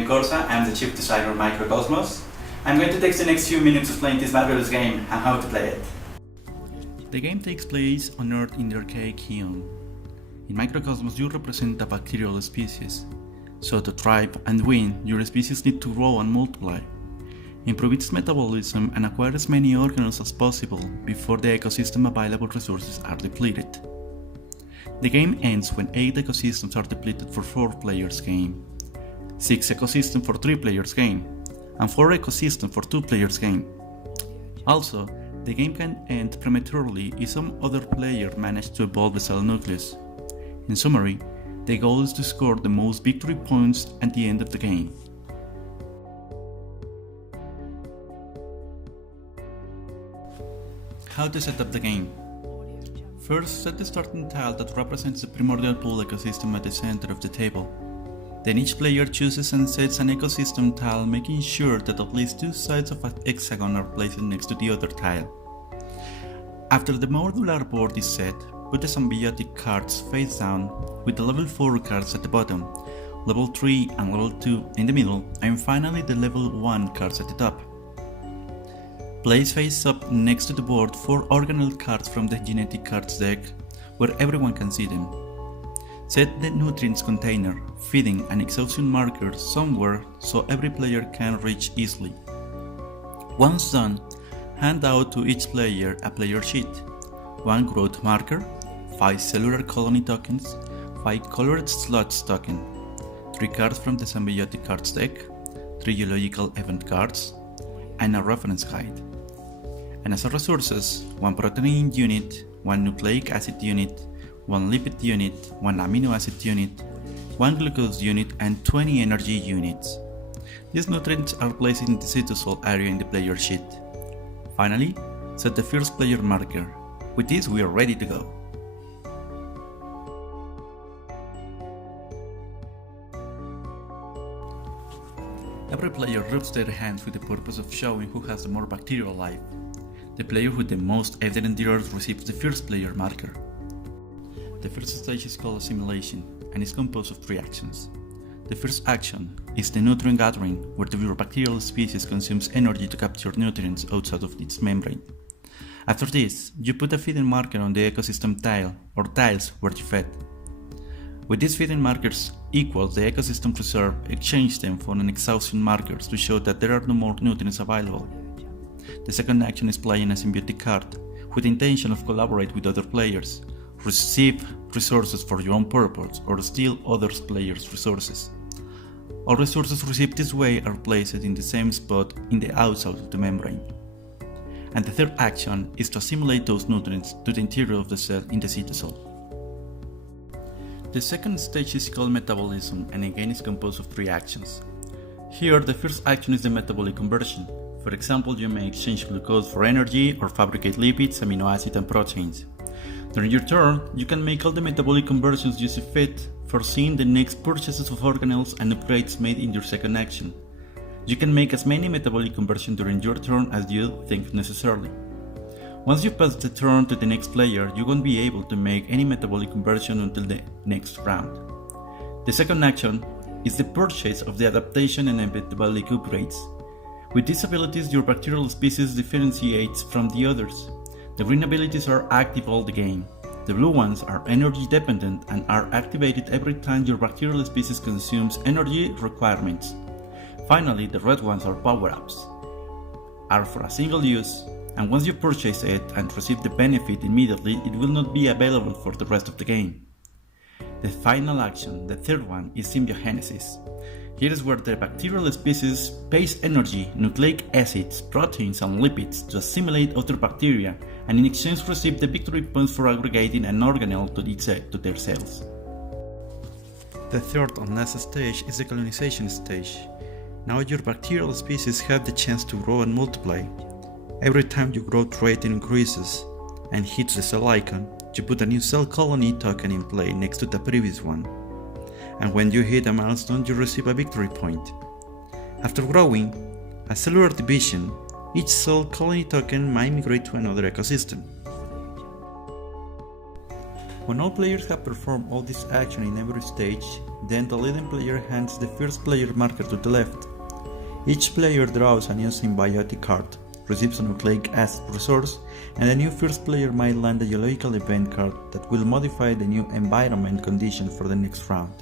am Corsa, I'm the chief designer of Microcosmos. I'm going to take the next few minutes explaining this marvelous game and how to play it. The game takes place on Earth in the archaic Eon. In Microcosmos you represent a bacterial species, so to thrive and win, your species need to grow and multiply, improve its metabolism and acquire as many organelles as possible before the ecosystem available resources are depleted. The game ends when 8 ecosystems are depleted for 4 players game, 6 ecosystems for 3 players game, and 4 ecosystems for 2 players game. Also, the game can end prematurely if some other player managed to evolve the cell nucleus. In summary, the goal is to score the most victory points at the end of the game. How to set up the game? First, set the starting tile that represents the primordial pool ecosystem at the center of the table. Then each player chooses and sets an ecosystem tile, making sure that at least 2 sides of an hexagon are placed next to the other tile. After the modular board is set, put the symbiotic cards face down, with the level 4 cards at the bottom, level 3 and level 2 in the middle, and finally the level 1 cards at the top. Place face up next to the board 4 organelle cards from the genetic cards deck, where everyone can see them. Set the nutrients container, feeding and exhaustion markers somewhere so every player can reach easily. Once done, hand out to each player a player sheet, 1 growth marker, 5 cellular colony tokens, 5 colored slots token, 3 cards from the symbiotic cards deck, 3 geological event cards, and a reference guide. And as a resources, 1 protein unit, 1 nucleic acid unit, 1 lipid unit, 1 amino acid unit, 1 glucose unit, and 20 energy units. These nutrients are placed in the cytosol area in the player sheet. Finally, set the first player marker. With this, we are ready to go. Every player rubs their hands with the purpose of showing who has the more bacterial life. The player with the most evident errors receives the first player marker. The first stage is called assimilation and is composed of 3 actions. The first action is the nutrient gathering, where the bacterial species consumes energy to capture nutrients outside of its membrane. After this, you put a feeding marker on the ecosystem tile or tiles where you fed. With these feeding markers equals the ecosystem reserve, exchange them for an exhaustion markers to show that there are no more nutrients available. The second action is playing a symbiotic card, with the intention of collaborate with other players, receive resources for your own purpose, or steal other players' resources. All resources received this way are placed in the same spot in the outside of the membrane. And the third action is to assimilate those nutrients to the interior of the cell in the cytosol. The second stage is called metabolism and again is composed of 3 actions. Here the first action is the metabolic conversion. For example, you may exchange glucose for energy or fabricate lipids, amino acids and proteins. During your turn, you can make all the metabolic conversions you see fit, foreseeing the next purchases of organelles and upgrades made in your second action. You can make as many metabolic conversions during your turn as you think necessarily. Once you pass the turn to the next player, you won't be able to make any metabolic conversion until the next round. The second action is the purchase of the adaptation and metabolic upgrades. With these abilities, your bacterial species differentiates from the others. The green abilities are active all the game. The blue ones are energy dependent and are activated every time your bacterial species consumes energy requirements. Finally, the red ones are power-ups, are for a single use, and once you purchase it and receive the benefit immediately, it will not be available for the rest of the game. The final action, the third one, is symbiogenesis. Here is where the bacterial species pays energy, nucleic acids, proteins, and lipids to assimilate other bacteria, and in exchange receive the victory points for aggregating an organelle to their cells. The third and last stage is the colonization stage. Now your bacterial species have the chance to grow and multiply. Every time your growth rate increases and hits the cell icon, you put a new cell colony token in play next to the previous one. And when you hit a milestone, you receive a victory point. After growing, a cellular division, each cell colony token might migrate to another ecosystem. When all players have performed all these actions in every stage, then the leading player hands the first player marker to the left. Each player draws a new symbiotic card, receives a nucleic acid resource, and the new first player might land a geological event card that will modify the new environment condition for the next round.